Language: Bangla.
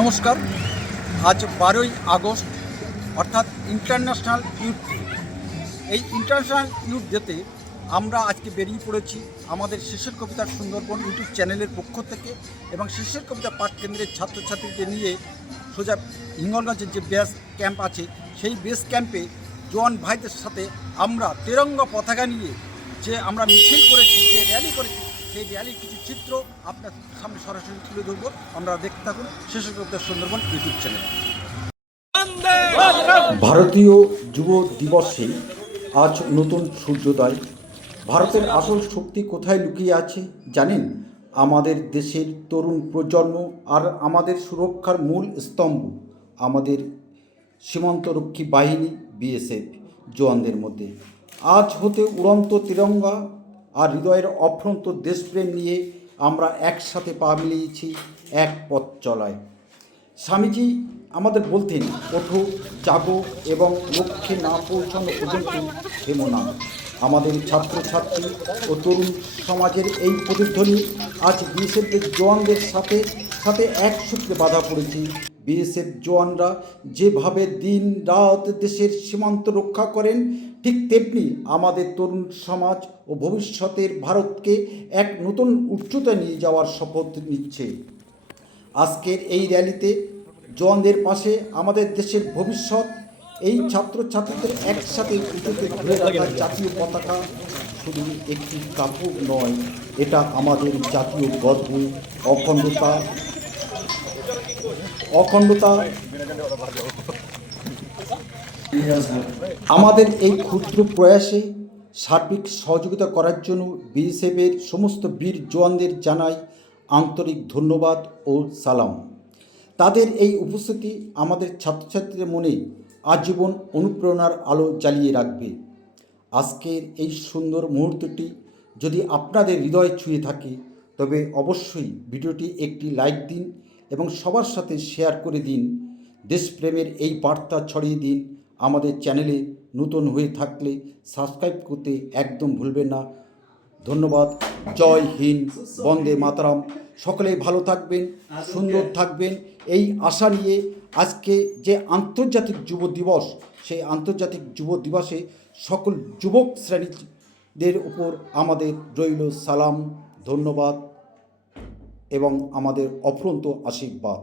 নমস্কার। আজ 12ই আগস্ট অর্থাৎ ইন্টারন্যাশনাল ইউথ ডে। এই ইন্টারন্যাশনাল ইউথ ডেতে আমরা আজকে বেরিয়ে পড়েছি আমাদের শিশির কবিতার সুন্দরবন ইউটিউব চ্যানেলের পক্ষ থেকে এবং শিশির কবিতা পাঠ কেন্দ্রের ছাত্রছাত্রীদের নিয়ে সোজা হিঙ্গলগঞ্জের যে বেস ক্যাম্প আছে সেই বেস ক্যাম্পে জওয়ান ভাইদের সাথে আমরা তেরঙ্গা পতাকা নিয়ে যে আমরা মিছিল করেছি, যে র্যালি করেছি, সেই র্যালির কিছু চিত্র আপনার সামনে সরাসরি তুলে ধরব। আমরা দেখতে থাকুন শিশির কবিতা সুন্দরবন ইউটিউব চ্যানেল। ভারতীয় যুব দিবসে আজ নতুন সূর্যোদয়। ভারতের আসল শক্তি কোথায় লুকিয়ে আছে জানেন? আমাদের দেশের তরুণ প্রজন্ম আর আমাদের সুরক্ষার মূল স্তম্ভ আমাদের সীমান্তরক্ষী বাহিনী বিএসএফ জওয়ানদের মধ্যে। আজ হতে উড়ন্ত তিরঙ্গা আর হৃদয়ের অফ্রন্ত দেশপ্রেম নিয়ে আমরা একসাথে পা মিলিয়েছি এক পথ চলায়। স্বামীজি আমাদের বলতেন, ওঠো, জাগো এবং লক্ষ্যে না পৌঁছানো পর্যন্ত থেমো না। আমাদের ছাত্রছাত্রী ও তরুণ সমাজের এই প্রতিধ্বনি আজ বিএসএফের জওয়ানদের সাথে সাথে এক সূত্রে বাধা পড়েছি। বিএসএফ জওয়ানরা যেভাবে দিন রাত দেশের সীমান্ত রক্ষা করেন, ঠিক তেমনি আমাদের তরুণ সমাজ ও ভবিষ্যতের ভারতকে এক নতুন উচ্চতায় নিয়ে যাওয়ার শপথ নিচ্ছে। আজকের এই র্যালিতে জওয়ানদের পাশে আমাদের দেশের ভবিষ্যৎ, এই ছাত্রছাত্রীদের একসাথে উঁচুতে ধরে রাখা জাতীয় পতাকা শুধু একটি কাপড় নয়, এটা আমাদের জাতীয় গর্ব, অখণ্ডতা। আমাদের এই ক্ষুদ্র প্রয়াসে সার্বিক সহযোগিতা করার জন্য বিএসএফের সমস্ত বীর জওয়ানদের জানাই আন্তরিক ধন্যবাদ ও সালাম। তাদের এই উপস্থিতি আমাদের ছাত্রছাত্রীদের মনে আজীবন অনুপ্রেরণার আলো জ্বালিয়ে রাখবে। আজকের এই সুন্দর মুহূর্তটি যদি আপনাদের হৃদয় ছুঁয়ে থাকে, তবে অবশ্যই ভিডিওটি একটি লাইক দিন এবং সবার সাথে শেয়ার করে দিন। দেশপ্রেমের এই বার্তা ছড়িয়ে দিন। আমাদের চ্যানেলে নতুন হয়ে থাকলে সাবস্ক্রাইব করতে একদম ভুলবেন না। ধন্যবাদ। জয় হিন্দ, বন্দে মাতরম। সকলেই ভালো থাকবেন, সুন্দর থাকবেন, এই আশা নিয়ে আজকে যে আন্তর্জাতিক যুব দিবস, সেই আন্তর্জাতিক যুব দিবসে সকল যুবক শ্রেণীদের উপর আমাদের রইল সালাম, ধন্যবাদ এবং আমাদের অফুরন্ত আশীর্বাদ।